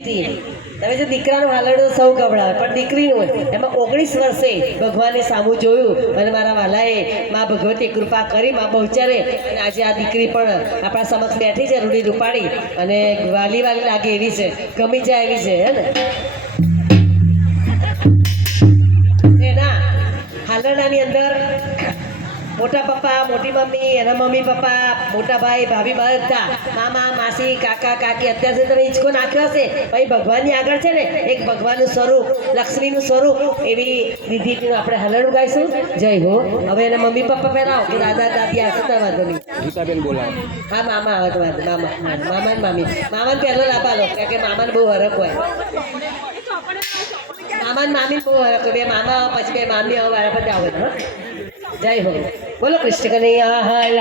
તમે જો દીકરાનું હાલરડું સૌ ગભરાવે પણ દીકરીનું એમાં 19 વર્ષે ભગવાને સામું જોયું અને મારા વાલાએ મા ભગવતી કૃપા કરી મા બહુચરે અને આજે આ દીકરી પણ આપણા સમક્ષ બેઠી છે રૂડી રૂપાડી અને વાલી વાલી લાગે એવી છે, ગમી જાય એવી છે હે ને એના હાલરડાની અંદર મોટા પપ્પા મોટી મમ્મી એના મમ્મી પપ્પા મોટા ભાઈ ભાભી બધા મામા માસી કાકા કાકી અત્યાર સુધી તમે હિંચકો નાખ્યો હશે ભાઈ ભગવાનની આગળ છે ને એક ભગવાનનું સ્વરૂપ લક્ષ્મીનું સ્વરૂપ એવી વિધિનું આપણે હલડું ગાઈશું. જય હો. હવે એના મમ્મી પપ્પા પહેરાવો કે દાદા દાદી આવશે તો વાંધો નહીં. ગીતાબેન બોલાવો. હા મામા આવે તો વાંધો મામા મામા ને મામી મામાને પહેલો લાભા લો કારણ કે મામાને બહુ હરખ હોય. મામા ને મામી બહુ હરખ હોય. બે મામા પછી બે મામી આવે વાળા પછી આવે. જય હો. બોલો કૃષ્ણ કનૈયા લાલ